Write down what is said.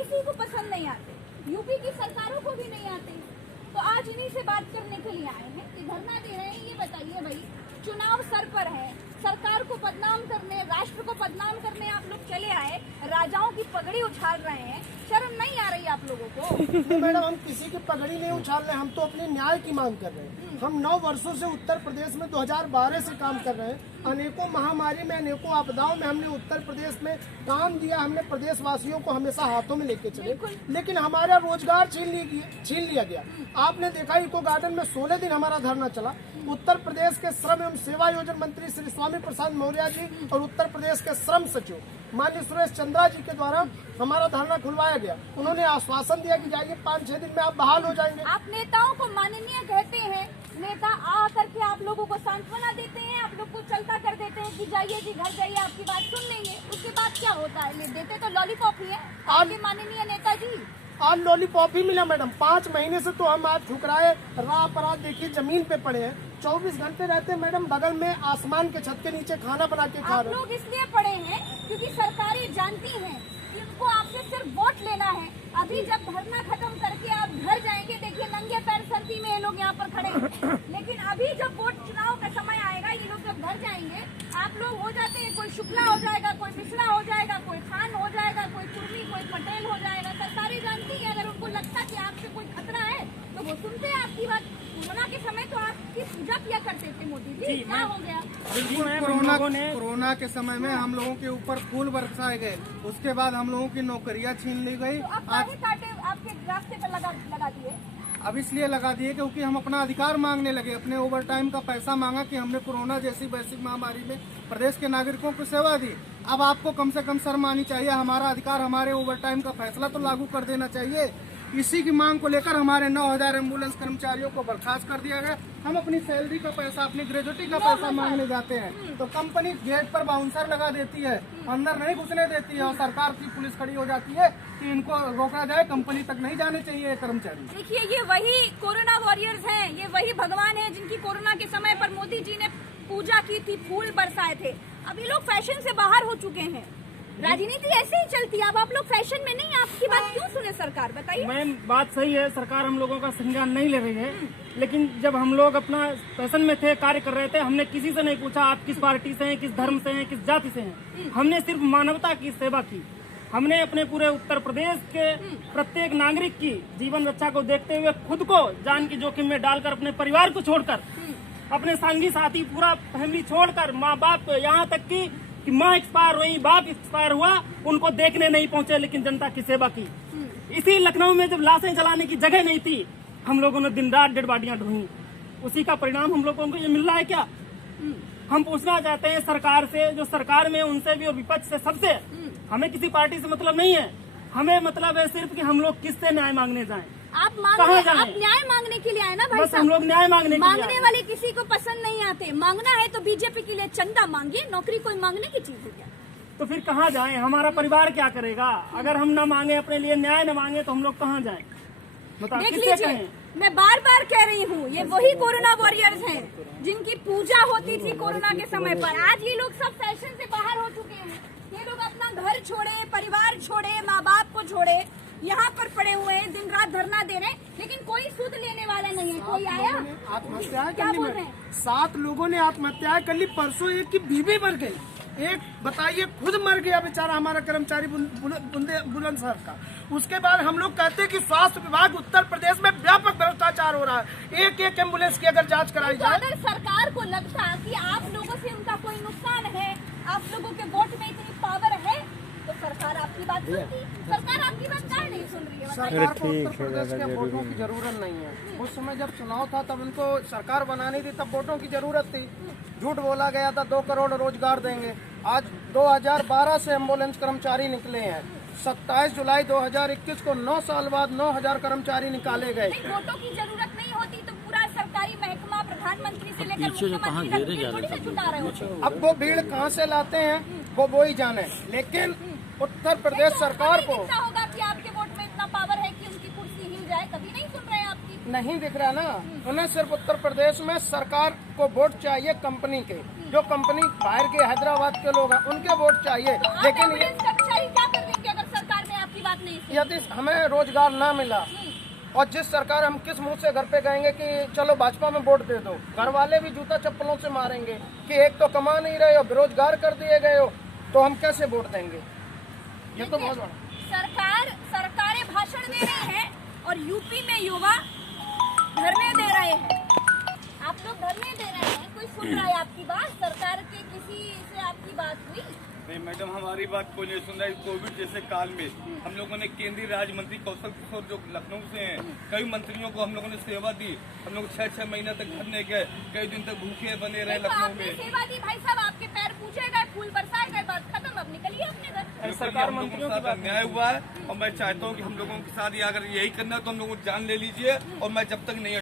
किसी को पसंद नहीं आते, यूपी की सरकारों को भी नहीं आते। तो आज इन्हीं से बात करने के लिए आए हैं कि धरना दे रहे हैं। ये बताइए भाई, चुनाव सर पर है, सरकार को बदनाम करने, राष्ट्र को बदनाम करने आप लोग चले आए, राजाओं की पगड़ी उछाल रहे हैं, शर्म नहीं आ रही आप लोगों को? मैडम, हम किसी की पगड़ी नहीं उछाल रहे, हम तो अपने न्याय की मांग कर रहे हैं। हम 9 वर्षों से उत्तर प्रदेश में 2012 से काम कर रहे हैं। अनेकों महामारी में, अनेकों आपदाओं में हमने उत्तर प्रदेश में काम दिया। हमने प्रदेशवासियों को हमेशा हाथों में लेके चले, लेकिन हमारा रोजगार छीन लिया गया। आपने देखा इको गार्डन में 16 दिन हमारा धरना चला। उत्तर प्रदेश के श्रम एवं सेवा योजना मंत्री श्री स्वामी प्रसाद मौर्य जी और उत्तर प्रदेश के श्रम सचिव माननीय सुरेश चंद्रा जी के द्वारा हमारा धरना खुलवाया गया। उन्होंने आश्वासन दिया कि जाइए 5-6 दिन में आप बहाल हो जाएंगे। आप नेताओं को माननीय कहते हैं, नेता आ करके आप लोगों को सांत्वना देते हैं, आप लोग को चलता कर देते हैं कि जाइए जी घर जाइए, आपकी बात सुन लेंगे। उसके बाद क्या होता है? देते तो लॉलीपॉप ही है आपके माननीय नेताजी। आज लॉलीपॉप ही मिला मैडम। 5 महीने से तो हम आज ठुकराए राह पर, आज देखिए जमीन पे पड़े हैं। 24 घंटे रहते हैं मैडम बगल में आसमान के छत के नीचे खाना बना के खा रहे हैं। आप लोग इसलिए पड़े हैं क्योंकि सरकारें जानती हैं कि उनको आपसे सिर्फ वोट लेना है। अभी जब धरना खत्म करके आप घर जाएंगे, देखिए नंगे पैर सर्दी में ये लोग यहाँ पर खड़े हैं, लेकिन अभी जब वोट चुनाव का समय आएगा, ये लोग जब घर जाएंगे, आप लोग हो जाते हैं, कोई शुक्ला हो जाएगा, कोई मिश्रा हो जाएगा, कोई खान हो जाएगा, कोई कुर्मी, कोई पटेल हो जाएगा। सरकारें जानती है, अगर उनको लगता कि आपसे कोई खतरा है तो वो सुनते हैं आपकी बात। कोरोना के समय तो आपकी पूजा किया करते थे मोदी जी, क्या हो गया? कोरोना के समय में हम लोगों के ऊपर फूल बरसाए गए, उसके बाद हम लोगों की नौकरियां छीन ली गई। तो अब काटे आपके रास्ते पर लगा दिए। अब इसलिए लगा दिए क्योंकि हम अपना अधिकार मांगने लगे, अपने ओवर टाइम का पैसा मांगा कि हमने कोरोना जैसी वैश्विक महामारी में प्रदेश के नागरिकों को सेवा दी। अब आपको कम से कम शर्म आनी चाहिए। हमारा अधिकार, हमारे ओवर टाइम का फैसला तो लागू कर देना चाहिए। इसी की मांग को लेकर हमारे 9000 एम्बुलेंस कर्मचारियों को बर्खास्त कर दिया गया। हम अपनी सैलरी का पैसा, अपनी ग्रेजुटी का पैसा मांगने जाते हैं तो कंपनी गेट पर बाउंसर लगा देती है, अंदर नहीं घुसने देती है और सरकार की पुलिस खड़ी हो जाती है कि इनको रोका जाए, कंपनी तक नहीं जाने चाहिए कर्मचारी। देखिए, ये वही कोरोना वॉरियर्स हैं, ये वही भगवान हैं जिनकी कोरोना के समय पर मोदी जी ने पूजा की थी, फूल बरसाए थे। अभी लोग फैशन से बाहर हो चुके हैं। राजनीति ऐसे ही चलती है। अब आप लोग फैशन में नहीं, आपकी बात क्यों सुने सरकार? बताइए। मैम, बात सही है, सरकार हम लोगों का संज्ञान नहीं ले रही है, लेकिन जब हम लोग अपना फैशन में थे, कार्य कर रहे थे, हमने किसी से नहीं पूछा आप किस पार्टी से हैं, किस धर्म से हैं, किस जाति से हैं। हमने सिर्फ मानवता की सेवा की। हमने अपने पूरे उत्तर प्रदेश के प्रत्येक नागरिक की जीवन रक्षा को देखते हुए खुद को जान की जोखिम में डालकर, अपने परिवार को छोड़कर, अपने संगी साथी पूरा फैमिली छोड़कर, माँ बाप, यहाँ तक कि माँ एक्सपायर हुई, बाप एक्सपायर हुआ, उनको देखने नहीं पहुंचे, लेकिन जनता की सेवा की। इसी लखनऊ में जब लाशें जलाने की जगह नहीं थी, हम लोगों ने दिन रात डेड बॉडियां ढूंढी। उसी का परिणाम हम लोगों को ये मिल रहा है क्या? हम पूछना चाहते हैं सरकार से, जो सरकार में उनसे भी और विपक्ष से, सबसे। हमें किसी पार्टी से मतलब नहीं है, हमें मतलब है सिर्फ कि हम लोग किससे न्याय मांगने जाएं। आप न्याय मांगने के लिए आए ना भाई बस हम लोग न्याय मांगने वाले किसी को पसंद नहीं आते। मांगना है तो बीजेपी के लिए चंदा मांगिए, नौकरी कोई मांगने की चीज है क्या? तो फिर कहाँ जाएं? हमारा परिवार क्या करेगा? अगर हम न मांगे, अपने लिए न्याय न मांगे, तो हम लोग कहाँ जाएं? देख लीजिए, मैं बार बार कह रही हूँ, ये वही कोरोना वॉरियर्स हैं जिनकी पूजा होती थी कोरोना के समय पर। आज ये लोग सब फैशन से बाहर हो चुके हैं। ये लोग अपना घर छोड़े, परिवार छोड़े, माँ बाप को छोड़े, यहाँ पर पड़े हुए हैं, दिन रात धरना दे रहे हैं, लेकिन कोई सुध लेने वाला नहीं है। कोई आया? आत्महत्या क्या बोल रहे हैं? 7 लोगों ने आत्महत्या कर ली। परसों एक की बीवी मर गई, एक बताइए खुद मर गया बेचारा हमारा कर्मचारी बुलंदशहर का। उसके बाद हम लोग कहते हैं कि स्वास्थ्य विभाग उत्तर प्रदेश में व्यापक भ्रष्टाचार हो रहा है। एक एम्बुलेंस की अगर जांच कराई जाए, अगर सरकार को लगता कि आप लोगों से उनका कोई नुकसान है, आप लोगों के वोट में इतनी पावर है, तो सरकार आपकी बात सुनती। सरकार आपकी बात क्या नहीं सुन रही है? सरकार को उत्तर प्रदेश के वोटों की जरूरत नहीं है। उस समय जब चुनाव था तब उनको सरकार बनानी थी, तब वोटों की जरूरत थी। झूठ बोला गया था 2 करोड़ रोजगार देंगे। आज 2012 से एम्बुलेंस कर्मचारी निकले हैं। 27 जुलाई 2021 को 9 साल बाद 9000 कर्मचारी निकाले गए। वोटों की जरूरत नहीं होती तो पूरा सरकारी महकमा प्रधानमंत्री से लेकर मुख्यमंत्री तक थोड़ी ना जुटा रहे होते। अब वो भीड़ कहाँ से लाते हैं वो ही जाने, लेकिन उत्तर प्रदेश सरकार को होगा कि आपके वोट में इतना पावर है कि उनकी कुर्सी हिल जाए, कभी नहीं सुन रहे हैं आपकी। नहीं दिख रहा ना, उन्हें सिर्फ उत्तर प्रदेश में सरकार को वोट चाहिए कंपनी के, जो कंपनी बाहर के हैदराबाद के लोग हैं उनके वोट चाहिए। लेकिन कर्मचारी क्या कर देंगे अगर सरकार में आपकी बात मुझे इसे। यदि हमें रोजगार ना मिला और जिस सरकार हम किस मुंह से घर पे कहेंगे कि चलो भाजपा में वोट दे दो, घर वाले भी जूता चप्पलों से मारेंगे कि एक तो कमा नहीं रहे हो, बेरोजगार कर दिए गए हो, तो हम कैसे वोट देंगे? ये तो बहुत बड़ा। सरकारें भाषण दे रही हैं और यूपी में युवा धरने दे रहे हैं। आप लोग धरने दे रहे हैं, कोई सुन रहा है आपकी बात? सरकार के किसी से आपकी बात हुई? नहीं मैडम, हमारी बात कोई नहीं सुन रहा है। कोविड जैसे काल में हम लोगों ने केंद्रीय राज्य मंत्री कौशल किशोर जो लखनऊ से हैं, कई मंत्रियों को हम लोगों ने सेवा दी। हम लोग 6-6 महीने तक घर नहीं गए, कई दिन तक भूखे बने रहे तो लखनऊ आपने में। सेवा दी भाई साहब, आपके पैर पूछे गए, फूल बरसाए गए, बात खत्म, अब निकलिए अपने घर। सरकार हम लोगों के साथ अन्याय हुआ है और मैं चाहता हूँ कि हम लोगों के साथ अगर यही करना है तो हम लोगों को जान ले लीजिए और मैं जब तक नहीं